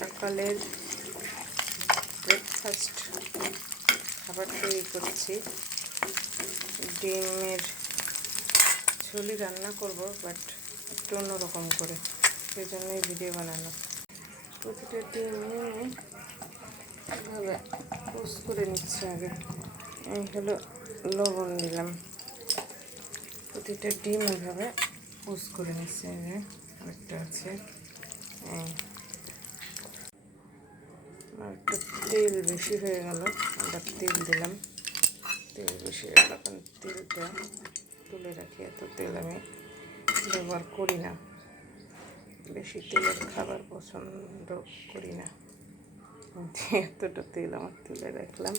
সকালের ব্রেকফাস্ট খাবার তৈরি করছি। ডিমের ঝোলি রান্না করব, বাট একটু অন্যরকম করে, সেই জন্যই ভিডিও বানানো। প্রতিটা ডিম নিয়ে এভাবে পোস্ট করে নিচ্ছি। আগে এই হলো লবণ দিলাম, প্রতিটা ডিম এভাবে পোস্ট করে নিচ্ছি। আরেকটা আছে, আর একটু তেল বেশি হয়ে গেল, আবার তেল দিলাম। তেল বেশি হয়ে গেল, কারণ তেলটা তুলে রাখি, এত তেল আমি ব্যবহার করি না, বেশি তেলের খাবার পছন্দ করি না। এতটা তেল আমার তুলে রাখলাম।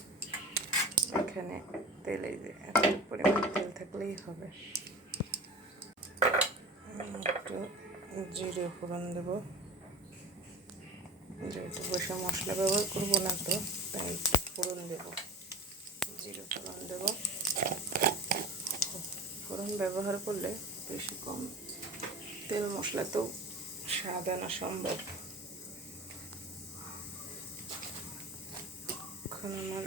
এখানে তেল, এই যে এত পরিমাণ তেল থাকলেই হবে। একটু জিরে ফোড়ন দেবো, যেহেতু বেশি মশলা ব্যবহার করবো না, তো তাই ফোড়ন দেবো, জিরে ফোড়ন দেবো। ফোড়ন ব্যবহার করলে বেশি কম তেল মশলা তো স্বাদ আনা সম্ভব। এখন আমার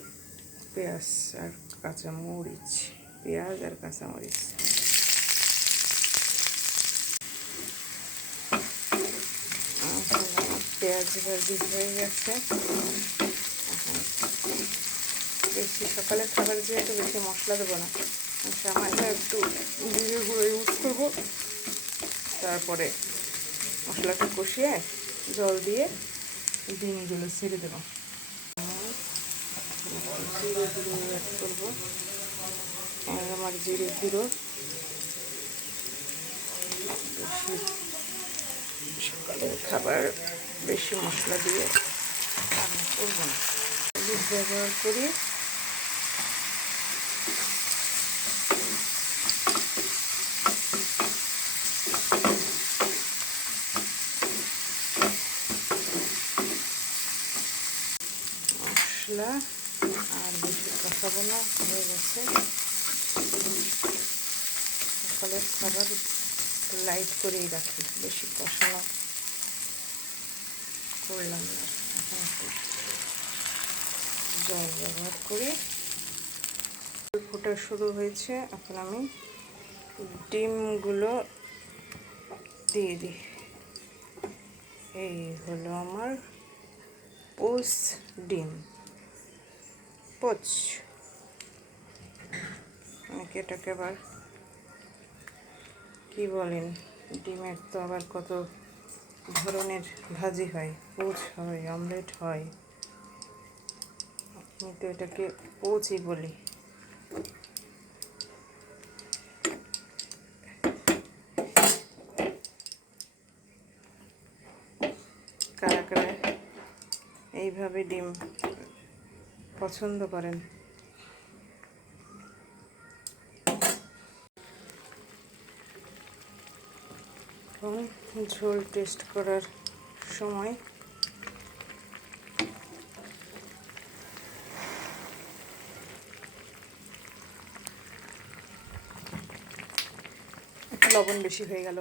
পেঁয়াজ আর কাঁচামরিচ, পেঁয়াজ আর কাঁচামরিচ পেঁয়াজ ভাজি হয়ে গেছে। এখন বেশি সকালের খাবার যেহেতু বেশি মশলা দেবো না, সামান্য একটু জিরে গুঁড়ো ইউজ করবো। তারপরে মশলাটা কষিয়ে জল দিয়ে ডিমগুলো ছেড়ে দেবো। জিরে গুঁড়ো অ্যাড করবো, আমার জিরে গুঁড়ো বেশি, সকালের খাবার বেশি মশলা দিয়ে রান্না করবো না। হলুদ ব্যবহার করি, মশলা আর বেশি কষাবো না, হয়ে গেছে। সকালের খাবার লাইট করেই রাখি, বেশি কষানো করলাম না। এখন একটু জল ব্যবহার করি, ফোটা শুরু হয়েছে। এখন আমি ডিমগুলো দিয়ে দিই। এই হলো আমার পোচ ডিম, পোচ, অনেকে এটাকে আবার কি বলেন, ডিমের তো আবার কত ধরনের ভাজি হয়, পোচ হয়, অমলেট হয়, আমি তো এটাকে পোচই বলি। কারা কারা এইভাবে ডিম পছন্দ করেন? এখন ঝোল টেস্ট করার সময় লবণ বেশি হয়ে গেল।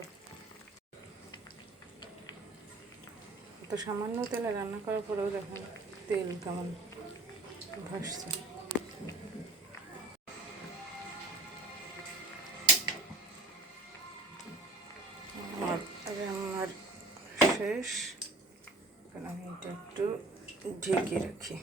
এত সামান্য তেলে রান্না করার পরেও দেখেন তেল কেমন ভাসছে। আমার শেষ, কারণ আমি এটা একটু ঢেকে রাখি।